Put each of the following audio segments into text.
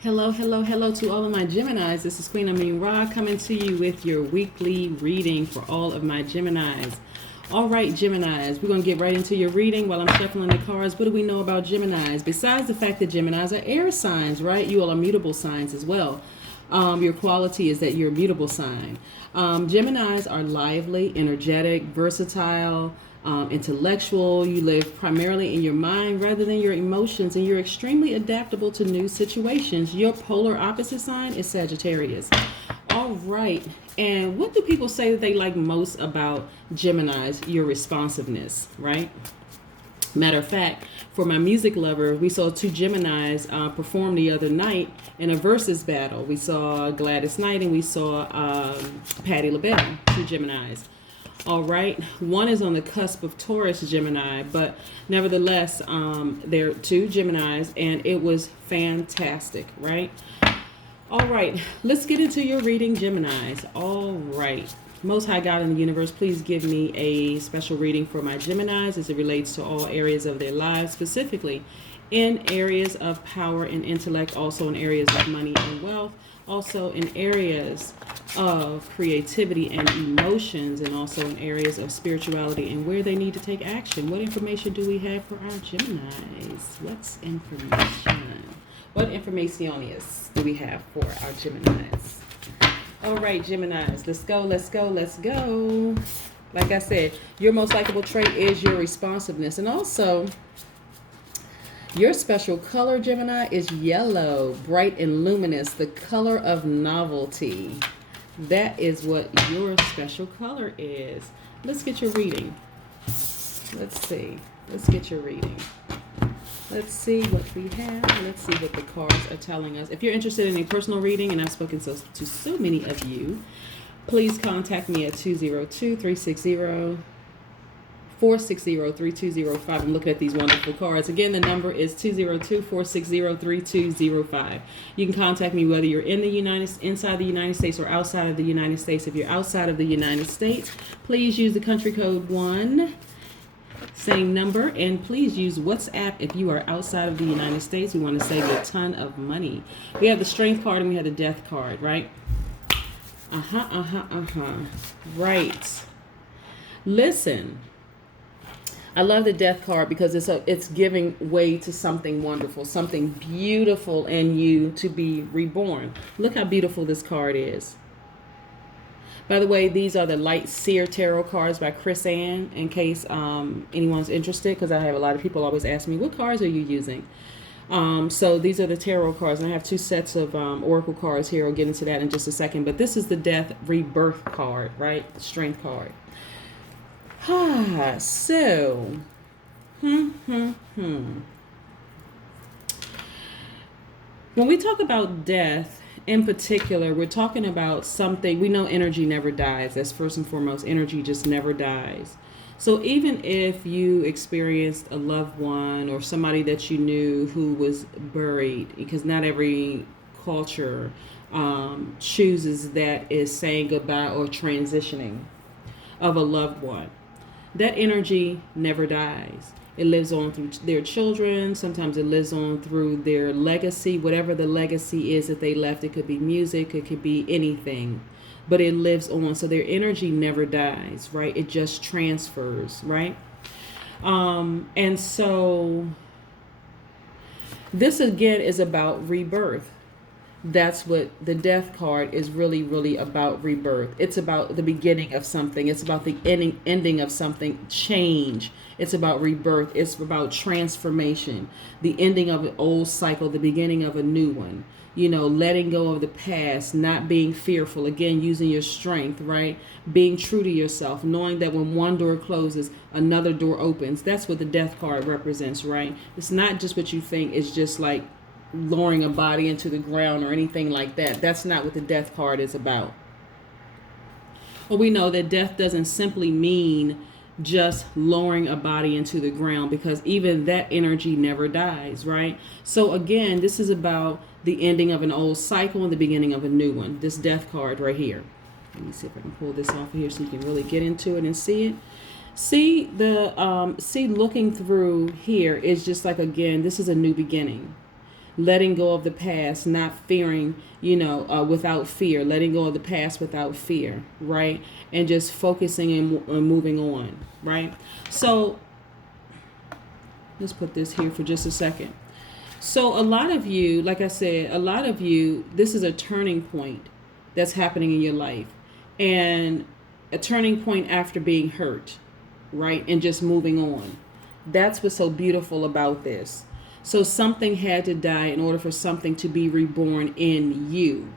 Hello, hello, hello to all of my Geminis. This is Queen Amun Ra coming to you with your weekly reading for all of my Geminis. All right, Geminis, we're going to get right into your reading while I'm shuffling the cards. What do we know about Geminis? Besides the fact that Geminis are air signs, right? You all are mutable signs as well. Your quality is that you're a mutable sign. Geminis are lively, energetic, versatile, intellectual. You live primarily in your mind rather than your emotions, and you're extremely adaptable to new situations. Your polar opposite sign is Sagittarius. All right. And what do people say that they like most about Geminis? Your responsiveness, right? Matter of fact, for my music lover, we saw two Geminis perform the other night in a versus battle. We saw Gladys Knight and we saw Patti LaBelle, two Geminis. All right, one is on the cusp of Taurus Gemini, but nevertheless, they're two Geminis, and it was fantastic, right? All right, let's get into your reading, Geminis. All right. Most High God in the universe, please give me a special reading for my Geminis as it relates to all areas of their lives, specifically in areas of power and intellect, also in areas of money and wealth, also in areas of creativity and emotions, and also in areas of spirituality and where they need to take action. What information do we have for our Geminis? What's information? What informaciones do we have for our Geminis? All right, Geminis, let's go, let's go, let's go. Like I said, your most likable trait is your responsiveness. And also, your special color, Gemini, is yellow, bright and luminous, the color of novelty. That is what your special color is. Let's get your reading. Let's see. Let's get your reading. Let's see what we have. Let's see what the cards are telling us. If you're interested in a personal reading, and I've spoken to so many of you, please contact me at 202-360-460-3205. I'm looking at these wonderful cards. Again, the number is 202-460-3205. You can contact me whether you're inside the United States or outside of the United States. If you're outside of the United States, please use the country code 1. Same number, and please use WhatsApp if you are outside of the United States. We want to save you a ton of money. We have the Strength card and we have the Death card, right? Right. Listen, I love the Death card because it's giving way to something wonderful, something beautiful in you to be reborn. Look how beautiful this card is. By the way, these are the Light Seer Tarot cards by Chris Ann, in case anyone's interested, because I have a lot of people always ask me, what cards are you using? So these are the tarot cards, and I have two sets of oracle cards here. I'll get into that in just a second. But this is the Death Rebirth card, right? The Strength card. So, when we talk about death, in particular, we're talking about something, we know energy never dies. That's first and foremost. Energy just never dies. So even if you experienced a loved one or somebody that you knew who was buried, because not every culture chooses that is saying goodbye or transitioning of a loved one, that energy never dies. It lives on through their children. Sometimes it lives on through their legacy, whatever the legacy is that they left. It could be music, it could be anything, but it lives on. So their energy never dies, right? It just transfers, right? And so this again is about rebirth. That's what the Death card is really, really about, rebirth. It's about the beginning of something. It's about the ending of something, change. It's about rebirth. It's about transformation, the ending of an old cycle, the beginning of a new one. You know, letting go of the past, not being fearful, again, using your strength, right? Being true to yourself, knowing that when one door closes, another door opens. That's what the Death card represents, right? It's not just what you think. It's just like lowering a body into the ground or anything like that. That's not what the Death card is about. Well, we know that death doesn't simply mean just lowering a body into the ground, because even that energy never dies, right? So again, this is about the ending of an old cycle and the beginning of a new one. This Death card right here. Let me see if I can pull this off of here so you can really get into it and see it. See looking through here is just like, again, this is a new beginning. letting go of the past, not fearing, without fear, letting go of the past without fear, right? And just focusing and moving on, right? So let's put this here for just a second. So a lot of you, like I said, this is a turning point that's happening in your life, and a turning point after being hurt, right? And just moving on. That's what's so beautiful about this. So something had to die in order for something to be reborn in you.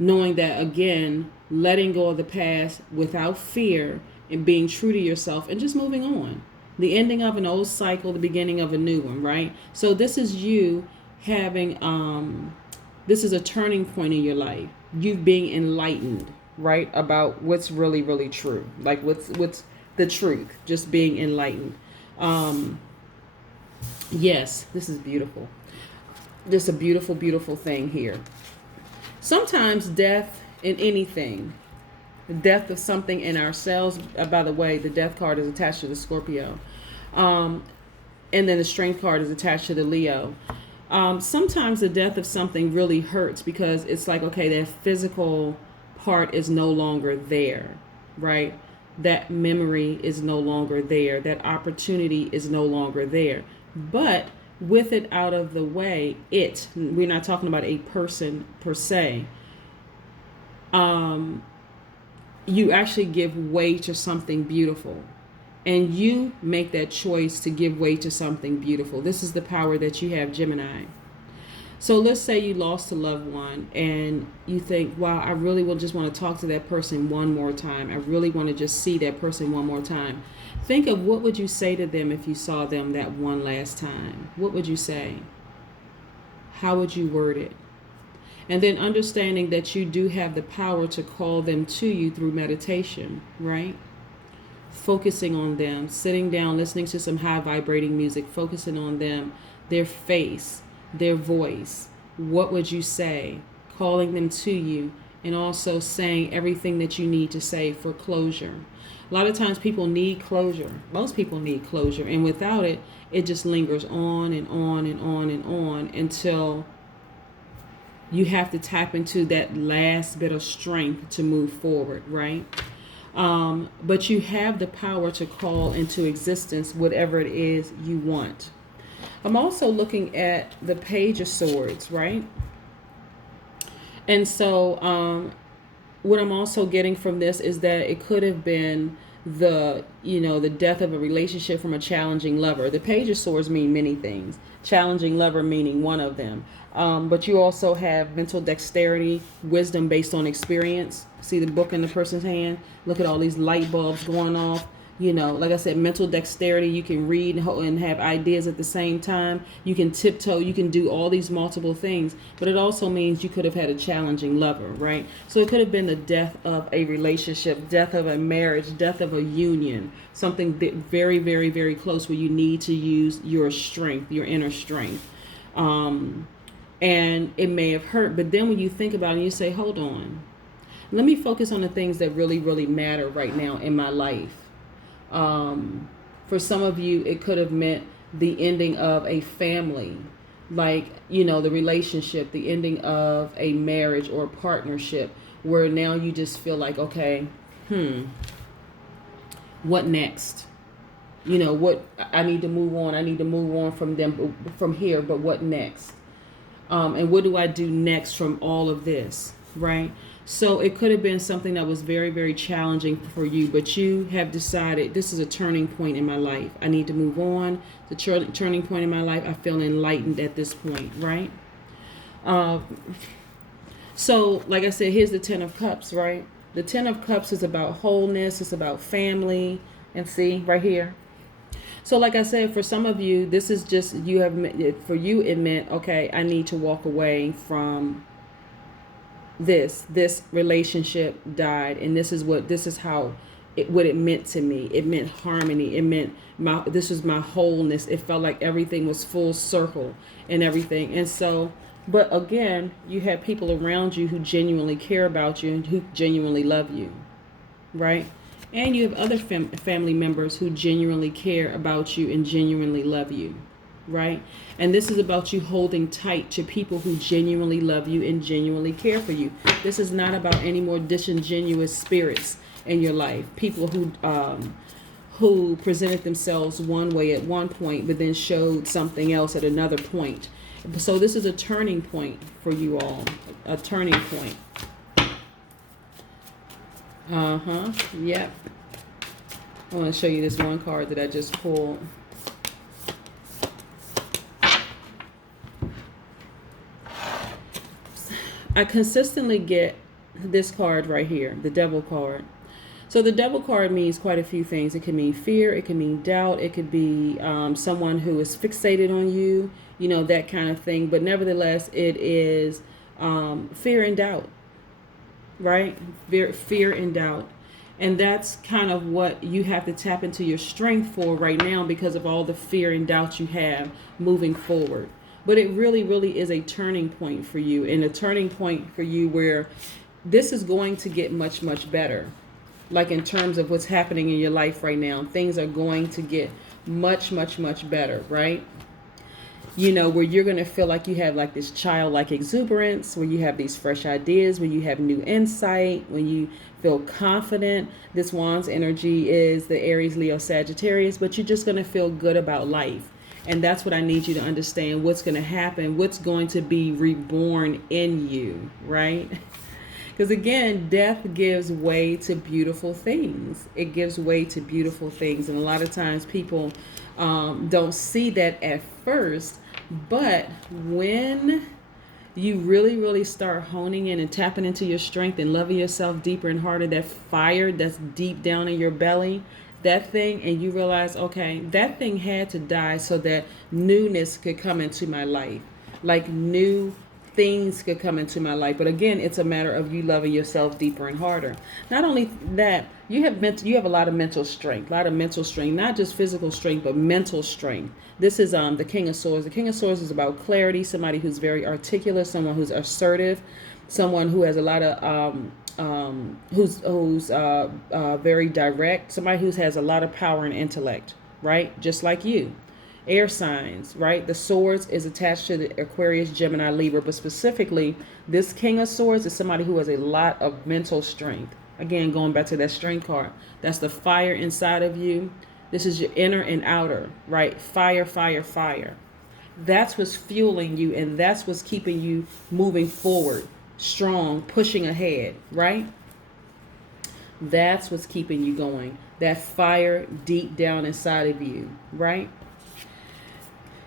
Knowing that, again, letting go of the past without fear and being true to yourself and just moving on. The ending of an old cycle, the beginning of a new one, right? So this is you having, this is a turning point in your life. You being enlightened, right? About what's really, really true. Like what's the truth, just being enlightened. Yes, this is beautiful. Just a beautiful, beautiful thing here. Sometimes death in anything, the death of something in ourselves. By the way, the death card is attached to the Scorpio. And then the strength card is attached to the Leo. Sometimes the death of something really hurts because it's like, okay, that physical part is no longer there, right? That memory is no longer there. That opportunity is no longer there. But with it out of the way, we're not talking about a person per se. You actually give way to something beautiful. And you make that choice to give way to something beautiful. This is the power that you have, Gemini. So let's say you lost a loved one and you think, wow, I really will just want to talk to that person one more time. I really want to just see that person one more time. Think of what would you say to them if you saw them that one last time? What would you say? How would you word it? And then understanding that you do have the power to call them to you through meditation, right? Focusing on them, sitting down, listening to some high vibrating music, focusing on them, their face, their voice. What would you say? Calling them to you, and also saying everything that you need to say for closure. A lot of times people need closure. Most people need closure, and without it, it just lingers on and on and on and on until you have to tap into that last bit of strength to move forward, right? But you have the power to call into existence whatever it is you want. I'm also looking at the Page of Swords, right? And so what I'm also getting from this is that it could have been the death of a relationship from a challenging lover. The Page of Swords mean many things. Challenging lover meaning one of them. But you also have mental dexterity, wisdom based on experience. See the book in the person's hand? Look at all these light bulbs going off. Like I said, mental dexterity, you can read and have ideas at the same time. You can tiptoe, you can do all these multiple things. But it also means you could have had a challenging lover, right? So it could have been the death of a relationship, death of a marriage, death of a union, something very, very, very close where you need to use your strength, your inner strength. And it may have hurt, but then when you think about it, you say, hold on, let me focus on the things that really, really matter right now in my life. For some of you, it could have meant the ending of a family, like, the relationship, the ending of a marriage or partnership, where now you just feel like, okay, what next? What I need to move on. I need to move on from them, from here, but what next? And what do I do next from all of this, right? So it could have been something that was very, very challenging for you, but you have decided this is a turning point in my life. I need to move on. The turning point in my life. I feel enlightened at this point, right? So like I said, here's the Ten of Cups, right? The Ten of Cups is about wholeness. It's about family. And see right here. So like I said, for some of you, this is just, for you, it meant, okay, I need to walk away from this relationship died. And this is how what it meant to me. It meant harmony. It meant this was my wholeness. It felt like everything was full circle and everything. And so, but again, you have people around you who genuinely care about you and who genuinely love you, right? And you have other family members who genuinely care about you and genuinely love you, right? And this is about you holding tight to people who genuinely love you and genuinely care for you. This is not about any more disingenuous spirits in your life. People who presented themselves one way at one point, but then showed something else at another point. So this is a turning point for you all, a turning point. Yep. I want to show you this one card that I just pulled. I consistently get this card right here, the Devil card. So the Devil card means quite a few things. It can mean fear. It can mean doubt. It could be someone who is fixated on you, you know, that kind of thing. But nevertheless, it is fear and doubt, right? Fear and doubt. And that's kind of what you have to tap into your strength for right now because of all the fear and doubt you have moving forward. But it really, really is a turning point for you, and a turning point for you where this is going to get much, much better. Like in terms of what's happening in your life right now, things are going to get much, much, much better, right? You know, where you're going to feel like you have like this childlike exuberance, where you have these fresh ideas, where you have new insight, when you feel confident. This Wand's energy is the Aries, Leo, Sagittarius, but you're just going to feel good about life. And that's what I need you to understand, what's going to happen, what's going to be reborn in you, right? Because again, death gives way to beautiful things. It gives way to beautiful things. And a lot of times people don't see that at first. But when you really, really start honing in and tapping into your strength and loving yourself deeper and harder, that fire that's deep down in your belly, that thing, and you realize, okay, that thing had to die so that newness could come into my life. Like new things could come into my life. But again, it's a matter of you loving yourself deeper and harder. Not only that, you have a lot of mental strength, not just physical strength, but mental strength. This is the King of Swords. The King of Swords is about clarity, somebody who's very articulate, someone who's assertive, someone who has a lot of who's very direct, somebody who has a lot of power and intellect, right? Just like you. Air signs, right? The swords is attached to the Aquarius, Gemini, Libra, but specifically this King of Swords is somebody who has a lot of mental strength. Again, going back to that strength card, that's the fire inside of you. This is your inner and outer, right? Fire, fire, fire. That's what's fueling you, and that's what's keeping you moving forward, strong, pushing ahead, right? That's what's keeping you going. That fire deep down inside of you, right?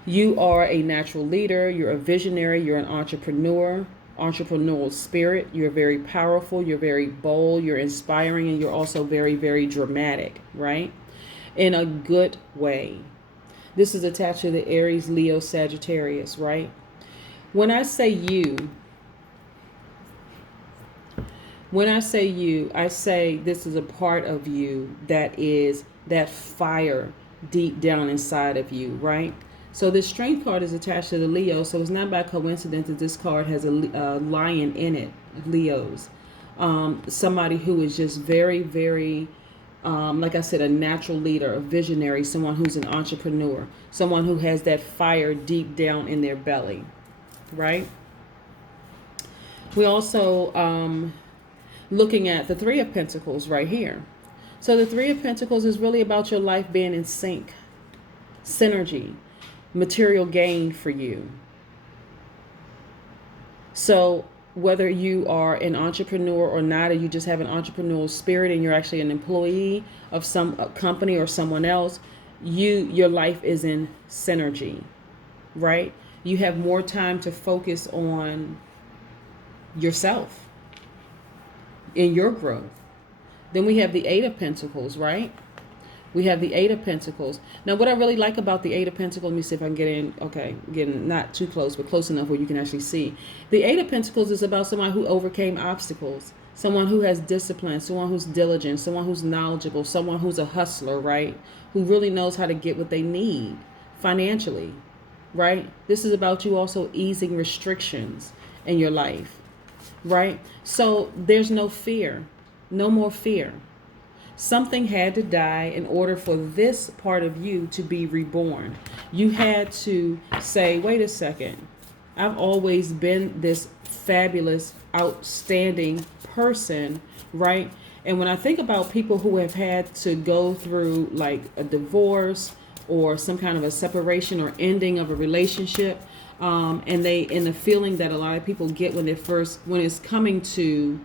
You are a natural leader. You're a visionary. You're an entrepreneur, entrepreneurial spirit. You're very powerful. You're very bold. You're inspiring. And you're also very, very dramatic, right? In a good way. This is attached to the Aries, Leo, Sagittarius, right? When I say you, I say this is a part of you that is that fire deep down inside of you, right? So this strength card is attached to the Leo, so it's not by coincidence that this card has a lion in it, Leos. Somebody who is just very, very, like I said, a natural leader, a visionary, someone who's an entrepreneur, someone who has that fire deep down in their belly, right? We also looking at the Three of Pentacles right here. So the Three of Pentacles is really about your life being in sync, synergy, material gain for you. So whether you are an entrepreneur or not, or you just have an entrepreneurial spirit and you're actually an employee of some company or someone else, your life is in synergy, right? You have more time to focus on yourself in your growth. Then we have the Eight of Pentacles, right? We have the Eight of Pentacles. Now, what I really like about the Eight of Pentacles, let me see if I can get in. Okay, getting not too close, but close enough where you can actually see. The Eight of Pentacles is about someone who overcame obstacles, someone who has discipline, someone who's diligent, someone who's knowledgeable, someone who's a hustler, right? Who really knows how to get what they need financially, right? This is about you also easing restrictions in your life, right? So there's no fear, no more fear. Something had to die in order for this part of you to be reborn. You had to say, wait a second, I've always been this fabulous, outstanding person, right? And when I think about people who have had to go through like a divorce or some kind of a separation or ending of a relationship, and the feeling that a lot of people get when it's coming to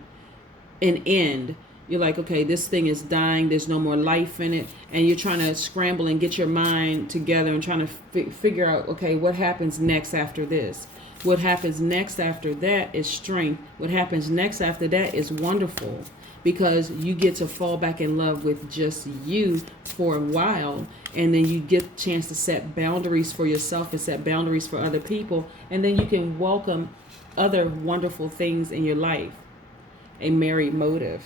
an end, you're like, okay, this thing is dying, there's no more life in it, and you're trying to scramble and get your mind together and trying to figure out, okay, what happens next after this? What happens next after that is strength. What happens next after that is wonderful, because you get to fall back in love with just you for a while, and then you get a chance to set boundaries for yourself and set boundaries for other people, and then you can welcome other wonderful things in your life. A married motive.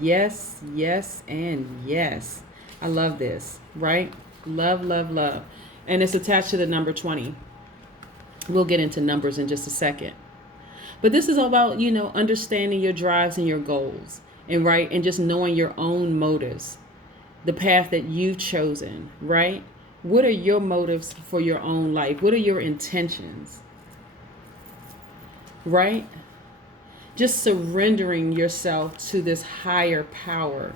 Yes, yes, and yes. I love this, right? Love, love, love. And it's attached to the number 20. We'll get into numbers in just a second. But this is all about, understanding your drives and your goals, and just knowing your own motives, the path that you've chosen, right? What are your motives for your own life? What are your intentions? Right? Just surrendering yourself to this higher power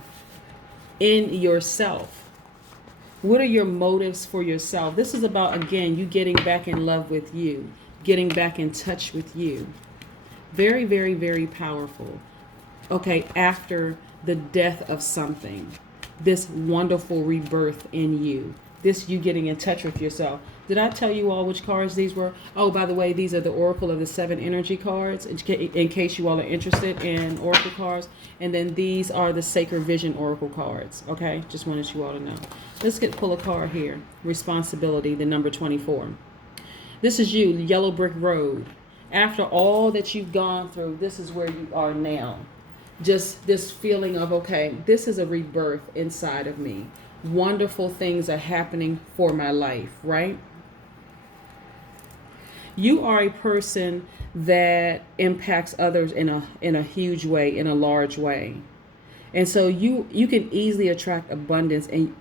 in yourself. What are your motives for yourself? This is about, again, you getting back in love with you, getting back in touch with you. Very, very, very powerful. Okay, after the death of something, this wonderful rebirth in you, this you getting in touch with yourself. Did I tell you all which cards these were? Oh, by the way, these are the Oracle of the 7 energy cards, in case you all are interested in Oracle cards. And then these are the Sacred Vision Oracle cards. Okay, just wanted you all to know. Let's pull a card here. Responsibility, the number 24. This is you, Yellow Brick Road. After all that you've gone through, this is where you are now. Just this feeling of, okay, this is a rebirth inside of me. Wonderful things are happening for my life, right? You are a person that impacts others in a huge way, in a large way. And so you can easily attract abundance, and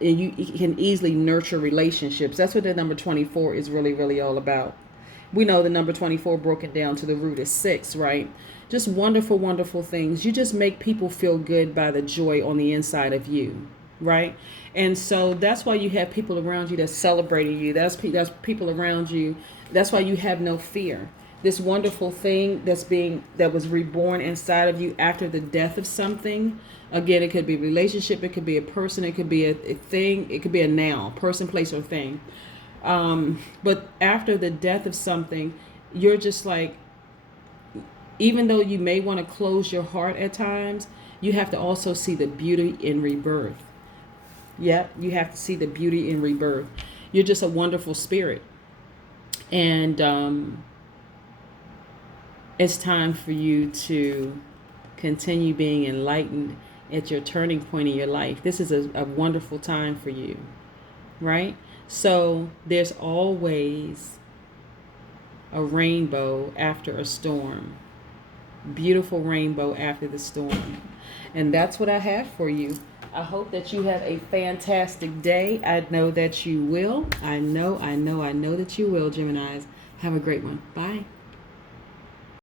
you can easily nurture relationships. That's what the number 24 is really, really all about. We know the number 24 broken down to the root is 6, right? Just wonderful, wonderful things. You just make people feel good by the joy on the inside of you, right? And so that's why you have people around you that's celebrating you. That's people around you. That's why you have no fear. This wonderful thing that was reborn inside of you after the death of something. Again, it could be a relationship, it could be a person, it could be a thing, it could be a noun, person, place, or thing. But after the death of something, you're just like, even though you may want to close your heart at times, you have to also see the beauty in rebirth. Yep, you have to see the beauty in rebirth. You're just a wonderful spirit. And it's time for you to continue being enlightened at your turning point in your life. This is a wonderful time for you, right? So there's always a rainbow after a storm. Beautiful rainbow after the storm. And that's what I have for you. I hope that you have a fantastic day. I know that you will. I know that you will, Geminis. Have a great one. Bye.